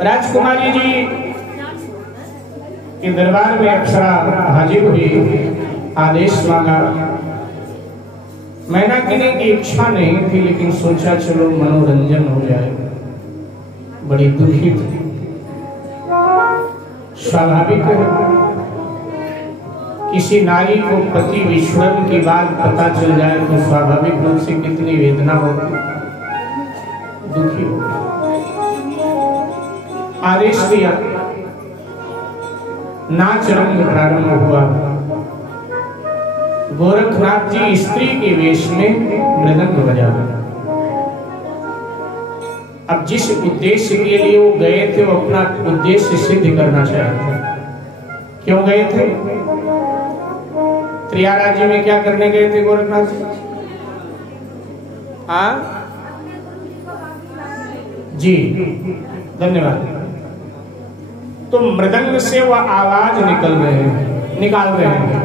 राजकुमारी जी के दरबार में अप्सरा हाजिर हुई, आदेश मांगा। मैनाकिनी की इच्छा नहीं थी, लेकिन सोचा चलो मनोरंजन हो जाए। बड़ी दुखी थी, स्वाभाविक है किसी नारी को पति विछड़न की बात पता चल जाए तो स्वाभाविक रूप से कितनी वेदना होती, दुखी हो। आदेश दिया, नाच रंग प्रारंभ हुआ। गोरखनाथ जी स्त्री के वेश में मृदंग बजा रहे। अब जिस उद्देश्य के लिए वो गए थे वो अपना उद्देश्य सिद्ध करना चाहते थे। क्यों गए थे? त्रिया राज्य में क्या करने गए थे गोरखनाथ जी? हाँ जी, धन्यवाद। तो मृदंग से वह आवाज निकाल रहे हैं।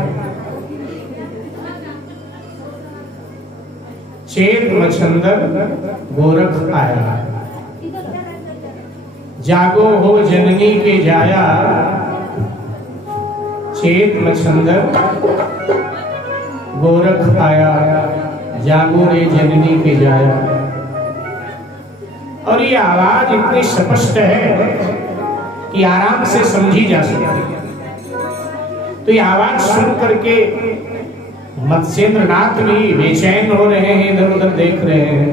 चेत मछंदर गोरख आया, जागो हो जननी के जाया। चेत मछंदर गोरख आया, जागो रे जननी के जाया। और ये आवाज इतनी स्पष्ट है कि आराम से समझी जा सकती है। तो ये आवाज सुन करके मत्स्येंद्र नाथ भी बेचैन हो रहे हैं, इधर उधर देख रहे हैं,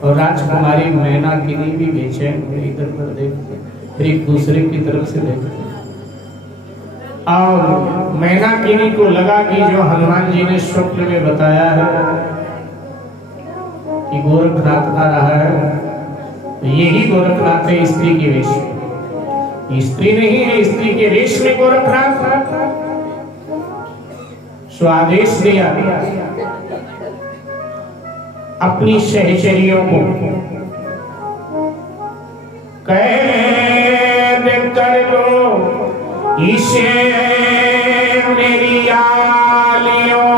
और राजकुमारी मैनाकिनी भी बेचैन हो इधर उधर देख रहे, फिर एक दूसरे की तरफ से देख रहे। और मैनाकिनी को लगा कि जो हनुमान जी ने स्वप्न में बताया है कि गोरखनाथ आ रहा है, यही गोरखनाथ है स्त्री के वेश में। स्त्री नहीं है, स्त्री के वेश में गोरखनाथ। स्वादेश दिया अपनी सहचरियों को, कैद कर लो इसे मेरी आलियों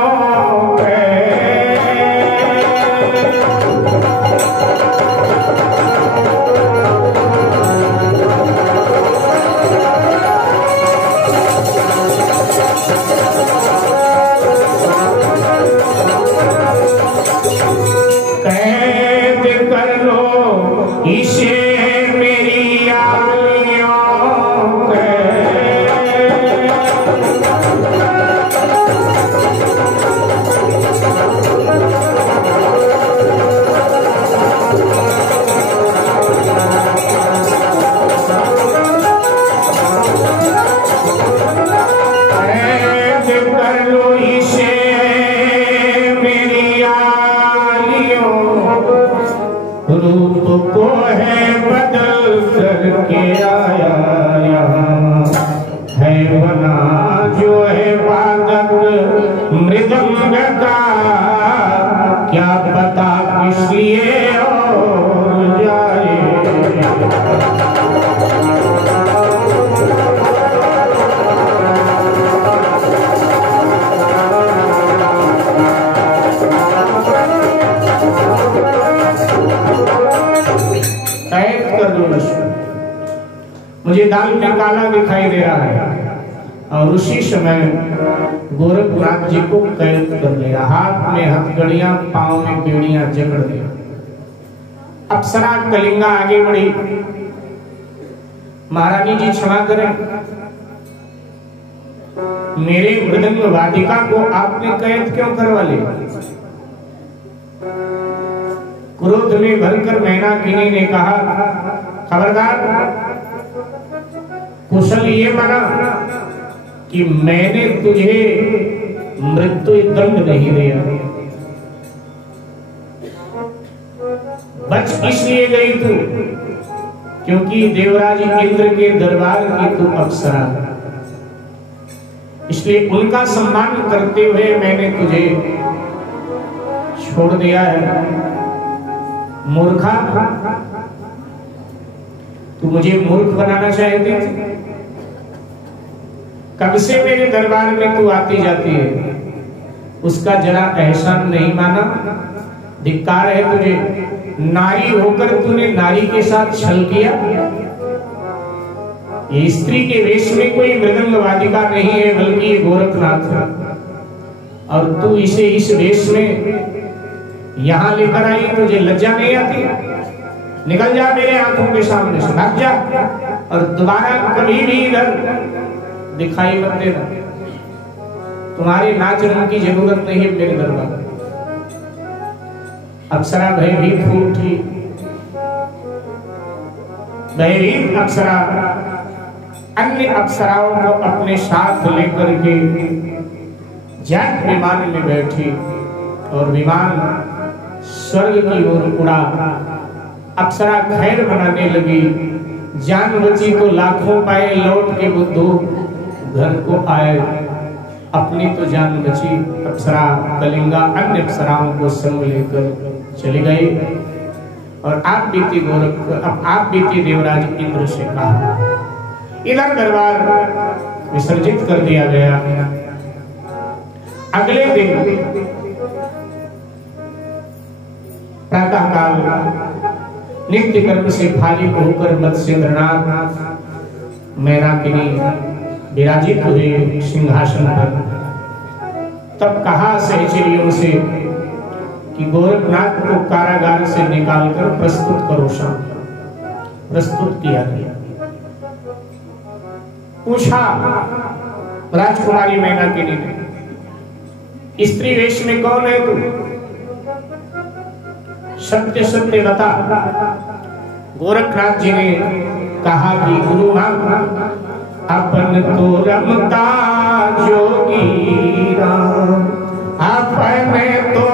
को है बदल करके आया, यहाँ है बना जो है वादक मृदंग का, क्या पता किस लिए और जाए। मुझे दाल में काला दिखाई दे रहा है, और उसी समय गोरखनाथ जी को कैद कर लिया। हाथ में हथकड़ियां, पांव में बेड़ियां जकड़ दिया। अप्सरा कलिंगा आगे बढ़ी, महारानी जी क्षमा करें, मेरे मृदंग वादिका को आपने कैद क्यों करवा लिया? क्रोध में भरकर मैनाकिनी ने कहा, खबरदार, कुशल ये माना कि मैंने तुझे मृत्यु दंड नहीं दिया, बच इसलिए गई तू क्योंकि देवराज इंद्र के दरबार की तू अप्सरा, इसलिए उनका सम्मान करते हुए मैंने तुझे छोड़ दिया है। मूर्खा, तू मुझे मूर्ख बनाना चाहती थी। कब से मेरे दरबार में तू आती जाती है, उसका जरा एहसान नहीं माना? धिक्कार है तुझे, नारी होकर तूने नारी के साथ छल किया। ये स्त्री के वेश में कोई मृदंग वादिका नहीं है, बल्कि ये गोरखनाथ है। और तू इसे इस वेश में यहां लेकर आई, तुझे लज्जा नहीं आती? निकल जा मेरे आंखों के सामने से, भाग जा, और दोबारा कभी भी इधर दिखाई मत देना। तुम्हारे नाच रंग की जरूरत नहीं है मेरे दरबार। अप्सरा भयभीत हो उठी। भयभीत अप्सरा अन्य अप्सराओं को अपने साथ लेकर के जेट विमान में बैठी और विमान स्वर्ग की ओर उड़ा। अप्सरा खैर मनाने लगी। जान बची तो लाखों पाए, लौट के बुद्धू घर को आए। अपनी तो जान बची। अप्सरा कलिंगा अन्य अप्सराओं को संग लेकर चली गई। और आप बीती गोरख, अब आप बीती देवराज इंद्र से कहा। इधर दरबार विसर्जित कर दिया गया। अगले दिन प्रातः काल नित्य कर्म से फारिग होकर मत्स्येंद्रनाथ मैनाकिनी विराजित हुए सिंहासन पर। तब कहा सहचरियों से कि गोरखनाथ को कारागार से निकालकर प्रस्तुत करो। शाम प्रस्तुत किया गया। पूछा राजकुमारी मैनाकिनी ने, स्त्री वेश में कौन है तू? सत्य सत्य बता। गोरखनाथ जी ने कहा कि गुरु अपन तो रमता जोगी राम, अपन तो